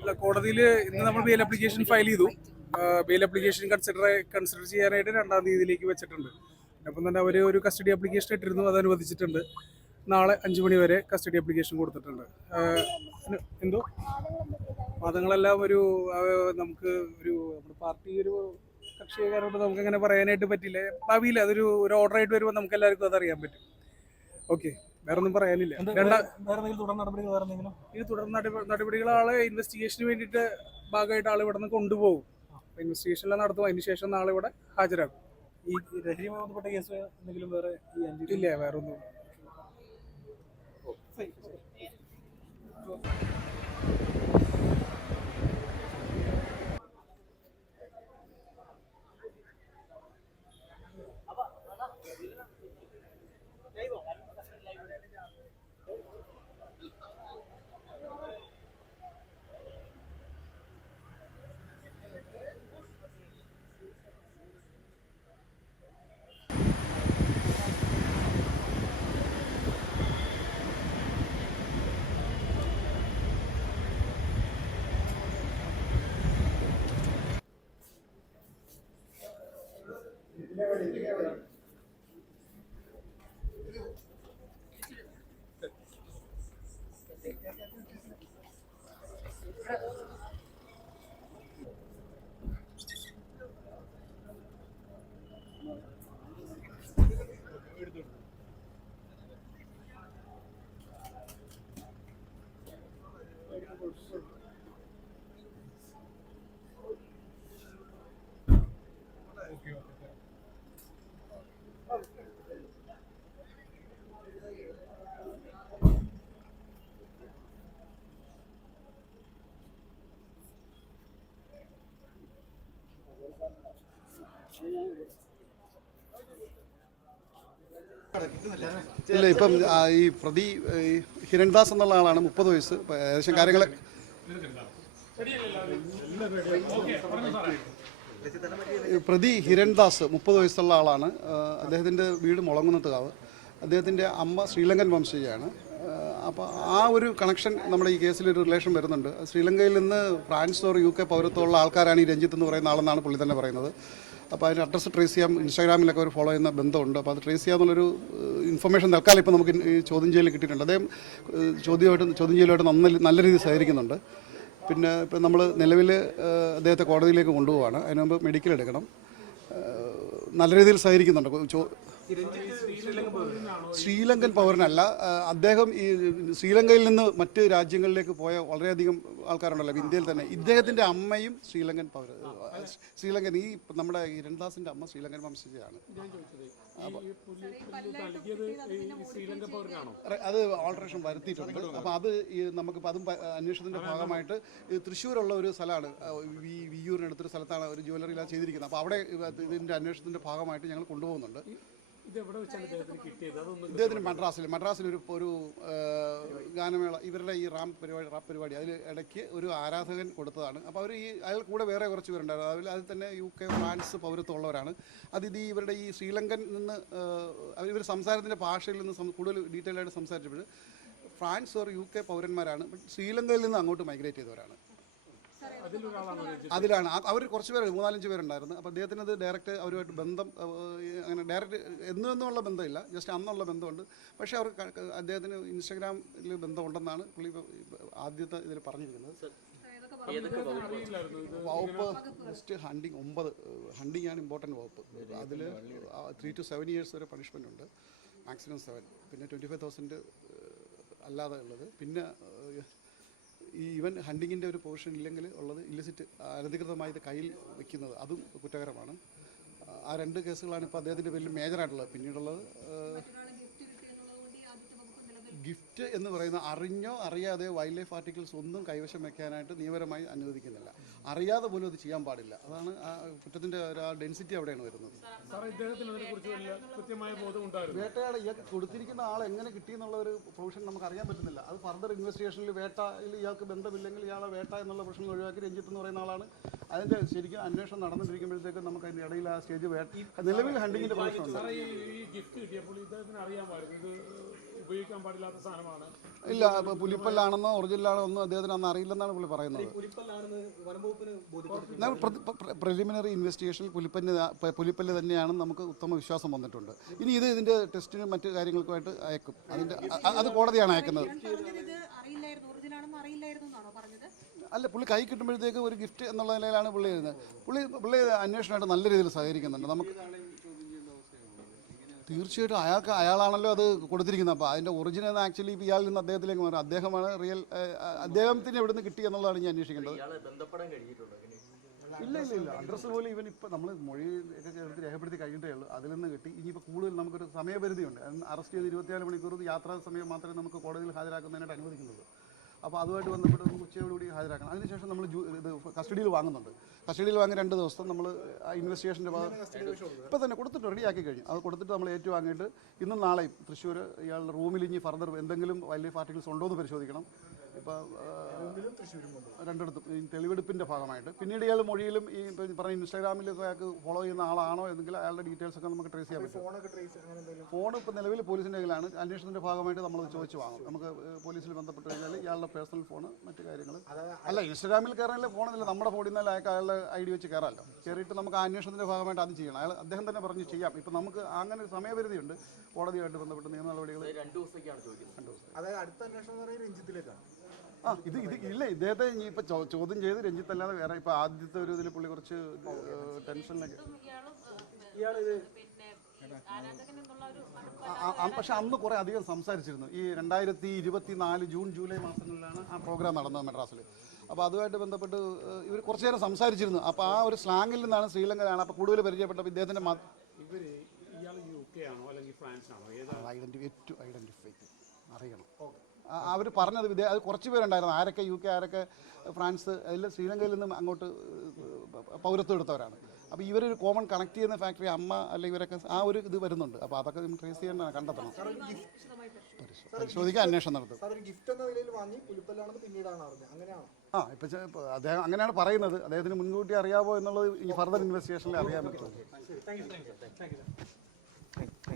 അല്ല, കോടതിയിൽ ഇന്ന് നമ്മൾ ബെയിൽ അപ്ലിക്കേഷൻ ഫയൽ ചെയ്തു. ബെയിൽ അപ്ലിക്കേഷൻ കൺസിഡർ ചെയ്യാനായിട്ട് 2-ാം തീയതിയിലേക്ക് വെച്ചിട്ടുണ്ട്. അപ്പം തന്നെ അവർ ഒരു കസ്റ്റഡി അപ്ലിക്കേഷൻ ഇട്ടിരുന്നു, അത് അനുവദിച്ചിട്ടുണ്ട്. നാളെ 5 മണി വരെ കസ്റ്റഡി അപ്ലിക്കേഷൻ കൊടുത്തിട്ടുണ്ട്. എന്തോ വാദങ്ങളെല്ലാം നമുക്ക് നമ്മുടെ പാർട്ടി ഒരു കക്ഷികാരോട് നമുക്ക് അങ്ങനെ പറയാനായിട്ട് പറ്റില്ല. ഭാവിയിൽ അതൊരു ഓർഡർ ആയിട്ട് വരുമ്പോൾ നമുക്ക് എല്ലാവർക്കും അതറിയാൻ പറ്റും. ഓക്കെ, വേറെ ഒന്നും പറയാനില്ല. ഈ തുടർ നടപടികൾ ആളെ ഇൻവെസ്റ്റിഗേഷന് വേണ്ടിയിട്ട് ഭാഗമായിട്ട് ആൾ ഇവിടെ നിന്ന് കൊണ്ടുപോകും. ഇൻവെസ്റ്റിഗേഷനെല്ലാം നടത്തും. അതിനുശേഷം നാളെ ഇവിടെ ഹാജരാക്കും. ഈ ലഹരിയുമായി ബന്ധപ്പെട്ട കേസ് എന്തെങ്കിലും വേറെ ഇല്ല, വേറെ ഒന്നും. ഇല്ല, ഇപ്പം ഈ പ്രതി ഹിരൺദാസ് എന്നുള്ള ആളാണ്, 30 വയസ്സ്. ഏകദേശം കാര്യങ്ങൾ പ്രതി ഹിരൺദാസ് 30 വയസ്സുള്ള ആളാണ്. അദ്ദേഹത്തിൻ്റെ വീട് മുളങ്ങുന്നത്തുകാവ്. അദ്ദേഹത്തിൻ്റെ അമ്മ ശ്രീലങ്കൻ വംശജയാണ്. അപ്പോൾ ആ ഒരു കണക്ഷൻ നമ്മുടെ ഈ കേസിലൊരു റിലേഷൻ വരുന്നുണ്ട്. ശ്രീലങ്കയിൽ നിന്ന് ഫ്രാൻസ് ഓർ UK പൗരത്വമുള്ള ആൾക്കാരാണ് ഈ രഞ്ജിത്ത് എന്ന് പറയുന്ന ആളെന്നാണ് പുള്ളി തന്നെ പറയുന്നത്. അപ്പോൾ അതിൻ്റെ അഡ്രസ്സ് ട്രേസ് ചെയ്യാം. ഇൻസ്റ്റാഗ്രാമിലൊക്കെ ഒരു ഫോളോ ചെയ്യുന്ന ബന്ധമുണ്ട്. അപ്പോൾ അത് ട്രേസ് ചെയ്യാമെന്നുള്ളൊരു ഇൻഫർമേഷൻ തൽക്കാലം ഇപ്പോൾ നമുക്ക് ഈ ചോദ്യം ചെയ്യലിൽ കിട്ടിയിട്ടുണ്ട്. അദ്ദേഹം ചോദ്യം ചെയ്യലുമായിട്ട് നല്ല രീതിയിൽ സഹകരിക്കുന്നുണ്ട്. പിന്നെ ഇപ്പം നമ്മൾ നിലവിൽ അദ്ദേഹത്തെ കോടതിയിലേക്ക് കൊണ്ടുപോവാണ്. അതിന് മുമ്പ് മെഡിക്കൽ എടുക്കണം. നല്ല രീതിയിൽ സഹകരിക്കുന്നുണ്ട്. ശ്രീലങ്കൻ പൗരനല്ല അദ്ദേഹം. ഈ ശ്രീലങ്കയിൽ നിന്ന് മറ്റ് രാജ്യങ്ങളിലേക്ക് പോയ വളരെയധികം ആൾക്കാരുണ്ടല്ലോ ഇന്ത്യയിൽ തന്നെ. ഇദ്ദേഹത്തിൻ്റെ അമ്മയും ശ്രീലങ്കൻ ശ്രീലങ്കൻ ഈ നമ്മുടെ ഹിരൺദാസിൻ്റെ അമ്മ ശ്രീലങ്കൻ വംശജയാണ്. അത് ഓൾട്ടറേഷൻ വരുത്തിയിട്ടുണ്ട്. അപ്പോൾ അത് നമുക്കിപ്പോൾ അതും അന്വേഷണത്തിൻ്റെ ഭാഗമായിട്ട് തൃശ്ശൂരുള്ള ഒരു സ്ഥലമാണ്, വിയ്യൂരിനടുത്തൊരു സ്ഥലത്താണ് ഒരു ജ്വല്ലറി ലാ ചെയ്തിരിക്കുന്നത്. അപ്പോൾ അവിടെ ഇതിൻ്റെ അന്വേഷണത്തിൻ്റെ ഭാഗമായിട്ട് ഞങ്ങൾ കൊണ്ടുപോകുന്നുണ്ട്. ഇദ്ദേഹത്തിന് മദ്രാസിൽ ഒരു ഗാനമേള, ഇവരുടെ ഈ റാപ്പ് പരിപാടി അതിൽ ഇടയ്ക്ക് ഒരു ആരാധകൻ കൊടുത്തതാണ്. അപ്പോൾ അവർ അയാൾ കൂടെ വേറെ കുറച്ച് പേരുണ്ടായിരുന്നു. അതിൽ തന്നെ UK ഫ്രാൻസ് പൗരത്വമുള്ളവരാണ്. ഇവരുടെ ഈ ശ്രീലങ്കൻ നിന്ന് ഇവർ സംസാരത്തിൻ്റെ ഭാഷയിൽ നിന്ന് കൂടുതൽ ഡീറ്റെയിൽ ആയിട്ട് സംസാരിച്ചപ്പോൾ ഫ്രാൻസ് ഓർ UK പൗരന്മാരാണ്. ശ്രീലങ്കയിൽ നിന്ന് അങ്ങോട്ട് മൈഗ്രേറ്റ് ചെയ്തവരാണ്. അതിലാണ് അവർ കുറച്ച് പേര് 3-4 പേരുണ്ടായിരുന്നു. അപ്പോൾ അദ്ദേഹത്തിന് അത് ഡയറക്റ്റ് അവരുമായിട്ട് ബന്ധം അങ്ങനെ ഡയറക്റ്റ് എന്നുള്ള ബന്ധമില്ല, ജസ്റ്റ് അന്നുള്ള ബന്ധമുണ്ട്. പക്ഷേ അദ്ദേഹത്തിന് ഇൻസ്റ്റഗ്രാമിൽ ബന്ധമുണ്ടെന്നാണ് പുള്ളി ആദ്യത്തെ ഇതിൽ പറഞ്ഞിരിക്കുന്നത്. വകുപ്പ് ജസ്റ്റ് ഹണ്ടിങ് 9 ഹണ്ടിങ് ആണ് ഇമ്പോർട്ടൻറ്റ് വകുപ്പ്. അതിൽ 3 to 7 years വരെ പണിഷ്മെൻ്റ് ഉണ്ട്, മാക്സിമം 7. പിന്നെ 25,000 അല്ലാതെ ഉള്ളത്. പിന്നെ ഈവൻ ഹണ്ടിങ്ങിൻ്റെ ഒരു പൊസിഷൻ ഇല്ലെങ്കിൽ ഉള്ളത് ഇല്ലിസിറ്റ് അനധികൃതമായി ഇത് കയ്യിൽ വയ്ക്കുന്നത്, അതും കുറ്റകരമാണ്. ആ 2 കേസുകളാണ് ഇപ്പോൾ അദ്ദേഹത്തിൻ്റെ പേരിൽ മേജറായിട്ടുള്ളത്. പിന്നീടുള്ളത് ഗിഫ്റ്റ് എന്ന് പറയുന്ന അറിഞ്ഞോ അറിയാതെ വൈൽഡ് ലൈഫ് ആർട്ടിക്കിൾസ് ഒന്നും കൈവശം വെക്കാനായിട്ട് നിയമപരമായി അനുവദിക്കുന്നില്ല. അറിയാതെ പോലും അത് ചെയ്യാൻ പാടില്ല. അതാണ് ആ കുറ്റത്തിൻ്റെ ആ ഡെൻസിറ്റി അവിടെയാണ് വരുന്നത്. വേട്ടയാട് ഇയാൾക്ക് കൊടുത്തിരിക്കുന്ന ആൾ എങ്ങനെ കിട്ടിയെന്നുള്ള ഒരു പ്രൊവിഷൻ നമുക്ക് അറിയാൻ പറ്റുന്നില്ല. അത് ഫർദർ ഇൻവെസ്റ്റിഗേഷനിൽ വേട്ടയിൽ ഇയാൾക്ക് ബന്ധമില്ലെങ്കിൽ ഇയാളെ വേട്ട എന്നുള്ള പ്രശ്നം ഒഴിവാക്കി രഞ്ജിത്ത് എന്ന് പറയുന്ന ആളാണ്. അതിൻ്റെ ശരിക്കും അന്വേഷണം നടന്നുകൊണ്ടിരിക്കുമ്പോഴത്തേക്കും നമുക്ക് അതിൻ്റെ ഇടയിൽ ആ സ്റ്റേജ് നിലവിൽ ഹണ്ടിങ്ങിൻ്റെ പ്രശ്നമുണ്ട്. ഉപയോഗിക്കാൻ പാടില്ലാത്ത സാധനമാണ്. ഇല്ല, ഇപ്പോൾ പുലിപ്പല്ലാണെന്നോ ഒറിജിനലാണോ ഒന്നും അദ്ദേഹത്തിന് അന്ന് അറിയില്ലെന്നാണ് പുള്ളി പറയുന്നത്. പുലിപ്പല്ലാണെന്ന് വനംവകുപ്പിന് ബോധ്യപ്പെട്ടു. ഞാൻ പ്രിലിമിനറി ഇൻവെസ്റ്റിഗേഷൻ പുലിപ്പല്ല് തന്നെയാണെന്ന് നമുക്ക് ഉത്തമ വിശ്വാസം വന്നിട്ടുണ്ട്. ഇനി ഇതിൻ്റെ ടെസ്റ്റിനും മറ്റു കാര്യങ്ങൾക്കുമായിട്ട് അയക്കും. അത് കോടതിയാണ് അയക്കുന്നത്. അല്ല, പുള്ളി കൈ കിട്ടുമ്പോഴത്തേക്ക് ഒരു ഗിഫ്റ്റ് എന്നുള്ള നിലയിലാണ് പുള്ളി എഴുതുന്നത്. പുള്ളി അന്വേഷണമായിട്ട് നല്ല രീതിയിൽ സഹകരിക്കുന്നുണ്ട്. നമുക്ക് തീർച്ചയായിട്ടും അയാളാണല്ലോ അത് കൊടുത്തിരിക്കുന്നത്. അപ്പോൾ അതിൻ്റെ ഒറിജിനൽ ആക്ച്വലി ഇപ്പോൾ ഇയാളിൽ നിന്ന് അദ്ദേഹത്തിലേക്ക് മാറും. അദ്ദേഹമാണ് റിയൽ, അദ്ദേഹത്തിന് എവിടെ നിന്ന് കിട്ടി എന്നുള്ളതാണ് ഞാൻ അന്വേഷിക്കേണ്ടത്. ഇല്ല, അഡ്രസ്സ് പോലും ഇവൻ ഇപ്പോൾ നമ്മൾ മൊഴി ഒക്കെ രേഖപ്പെടുത്തി കഴിഞ്ഞിട്ടേ ഉള്ളൂ. അതിൽ നിന്ന് കിട്ടി. ഇനിയിപ്പോൾ കൂടുതൽ നമുക്കൊരു സമയപരിധിയുണ്ട്. അറസ്റ്റ് ചെയ്ത് 24 മണിക്കൂർ യാത്രാ സമയം മാത്രമേ നമുക്ക് കോടതിയിൽ ഹാജരാക്കുന്നതിനായിട്ട് അനുവദിക്കുന്നുള്ളൂ. അപ്പോൾ അതുമായിട്ട് ബന്ധപ്പെട്ട് നമുക്ക് ഉച്ചയോടുകൂടി ഹാജരാക്കണം. അതിനുശേഷം നമ്മൾ ഇത് കസ്റ്റഡിയിൽ വാങ്ങുന്നുണ്ട്. കസ്റ്റഡിയിൽ വാങ്ങി 2 ദിവസം നമ്മൾ ഇൻവെസ്റ്റിഗേഷൻ്റെ ഭാഗം ഇപ്പോൾ തന്നെ കൊടുത്തിട്ട് റെഡിയാക്കി കഴിഞ്ഞു. അത് കൊടുത്തിട്ട് നമ്മൾ ഏറ്റുവാങ്ങിയിട്ട് ഇന്നും നാളെയും തൃശ്ശൂർ ഇയാളുടെ റൂമിൽ ഇനി ഫർദർ എന്തെങ്കിലും വലിയ പാർട്ടിക്കിൾസ് ഉണ്ടോ എന്ന് പരിശോധിക്കണം. ഇപ്പോൾ 2 തെളിവെടുപ്പിൻ്റെ ഭാഗമായിട്ട് പിന്നീട് ഇയാൾ മൊഴിയിലും ഈ പറഞ്ഞ ഇൻസ്റ്റാഗ്രാമിലൊക്കെ അയാൾക്ക് ഫോളോ ചെയ്യുന്ന ആളാണോ എന്നെങ്കിൽ അയാളുടെ ഡീറ്റെയിൽസ് ഒക്കെ നമുക്ക് ട്രേസ് ചെയ്യാൻ പറ്റും. ഫോൺ ഇപ്പോൾ നിലവിൽ പോലീസിൻ്റെ കയ്യിലാണ്. അന്വേഷണത്തിൻ്റെ ഭാഗമായിട്ട് നമ്മളത് ചോദിച്ച് വാങ്ങും. നമുക്ക് പോലീസിൽ ബന്ധപ്പെട്ട് കഴിഞ്ഞാൽ ഇയാളുടെ പേഴ്സണൽ ഫോണ് മറ്റു കാര്യങ്ങൾ അല്ല ഇൻസ്റ്റാഗ്രാമിൽ കയറാനുള്ള ഫോണില്ല, നമ്മുടെ ഫോണിൽ നിന്ന് അയാൾക്ക് അയാളുടെ ID വെച്ച് കയറാമല്ലോ. കയറിയിട്ട് നമുക്ക് ആ അന്വേഷണത്തിൻ്റെ ഭാഗമായിട്ട് അത് ചെയ്യണം. അദ്ദേഹം തന്നെ പറഞ്ഞ് ചെയ്യാം. ഇപ്പം നമുക്ക് അങ്ങനെ ഒരു സമയപരിധിയുണ്ട്. കോടതിയായിട്ട് ബന്ധപ്പെട്ട് നിയമ നടപടികൾ 2 ദിവസത്തേക്കാണ് ചോദിക്കുന്നത്. അതായത് അടുത്ത അന്വേഷണം എന്ന് പറയുന്നത് രഞ്ജിത്തിലേക്കാണ്. ഇത് ഇല്ല, ഇദ്ദേഹത്തെ ഇനി ഇപ്പം ചോദ്യം ചെയ്ത് രഞ്ജിത്ത് അല്ലാതെ വേറെ ഇപ്പോൾ ആദ്യത്തെ ഒരു ഇതിൽ പുള്ളി കുറച്ച് ടെൻഷനിലൊക്കെ. പക്ഷെ അന്ന് കുറേ അധികം സംസാരിച്ചിരുന്നു. ഈ 2024 ജൂൺ ജൂലൈ മാസങ്ങളിലാണ് ആ പ്രോഗ്രാം നടന്നത് മദ്രാസിൽ. അപ്പോൾ അതുമായിട്ട് ബന്ധപ്പെട്ട് ഇവർ കുറച്ച് നേരം സംസാരിച്ചിരുന്നു. അപ്പോൾ ആ ഒരു സ്ലാങ്ങിൽ നിന്നാണ് ശ്രീലങ്കയിലാണ് അപ്പോൾ കൂടുതൽ പരിചയപ്പെട്ടപ്പോൾ ഇദ്ദേഹത്തിൻ്റെ ഐഡൻറ്റിഫൈ അറിയണം. അവർ പറഞ്ഞത് അത് കുറച്ച് പേരുണ്ടായിരുന്നു. ആരൊക്കെ UK, ആരൊക്കെ ഫ്രാൻസ്, അതിൽ ശ്രീലങ്കയിൽ നിന്നും അങ്ങോട്ട് പൗരത്വം എടുത്തവരാണ്. അപ്പോൾ ഇവരൊരു കോമൺ കണക്ട് ചെയ്യുന്ന ഫാക്ടറി അമ്മ അല്ലെങ്കിൽ ഇവരൊക്കെ ആ ഒരു ഇത് വരുന്നുണ്ട്. അപ്പോൾ അതൊക്കെ ട്രേസ് ചെയ്യേണ്ട കണ്ടെത്തണം, പരിശോധിക്കാൻ അന്വേഷണം നടത്തും. ഇപ്പം അദ്ദേഹം അങ്ങനെയാണ് പറയുന്നത്. അദ്ദേഹത്തിന് മുൻകൂട്ടി അറിയാമോ എന്നുള്ളത് ഈ ഫർദർ ഇൻവെസ്റ്റിഗേഷനിൽ അറിയാൻ പറ്റും.